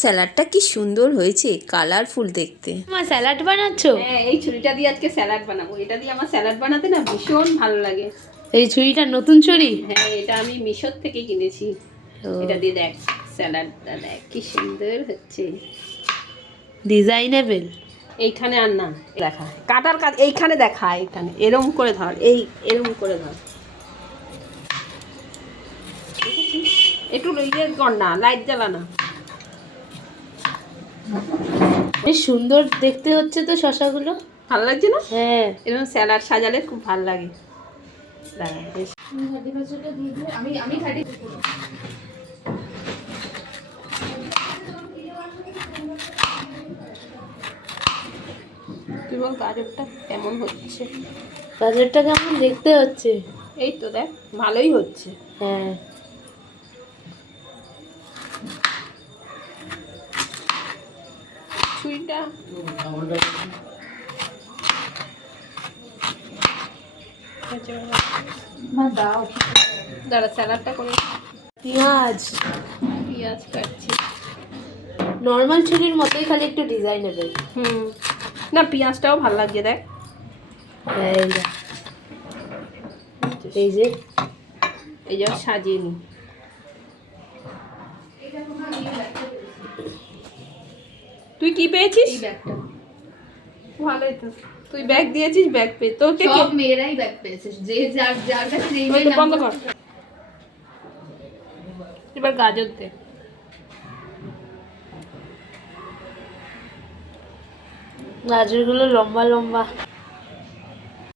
স্যালাডটা কি সুন্দর হয়েছে, কালারফুল দেখতে। মা স্যালাড বানাচ্ছো? হ্যাঁ, এই ছুরিটা দিয়ে আজকে স্যালাড বানাবো। এটা দিয়ে আমার স্যালাড বানাতে না ভীষণ ভালো লাগে। এই ছুরিটা নতুন ছুরি? হ্যাঁ, এটা আমি মিশোর থেকে কিনেছি। এটা দিয়ে দেখ স্যালাডটা দেখ কি সুন্দর হচ্ছে, ডিজাইনেবল। এইখানে আর না দেখা কাটার কাজ, এইখানে দেখা, এইখানে এরম করে ধর, এরম করে ধর, দেখেছিস? একটু ইয়ে কর না, লাইট জ্বালা না। বেশ সুন্দর দেখতে হচ্ছে তো শসাগুলো। ভালো লাগছে না? হ্যাঁ, এরকম স্যালাড সাজালে খুব ভালো লাগে। দাঁড়া, বেশ। তুই বল গাজরটা কেমন হচ্ছে? গাজরটা কেমন দেখতে হচ্ছে? এই তো দেখ, ভালোই হচ্ছে। হ্যাঁ, ছুরিটা দাঁড়া, স্যালাডটা করে পেঁয়াজ পেঁয়াজ কাটছি। নর্মাল ছুরির মতোই, খালি একটু ডিজাইনেবল। না, পেঁয়াজটাও ভালো লাগছে দেখ। এই যে এই যে এই যে সাজিয়ে নি। তুই কি পেয়েছিস? ভালোই তো, তুই ব্যাগ দিয়েছিস, ব্যাগ পেয়ে তোকে সব মেয়েরাই ব্যাগ পেয়েছে, যে যার যার কাছে যেই ওই তো নাম বন্ধ কর। এবার গাজর দে। গাজরগুলো লম্বা লম্বা।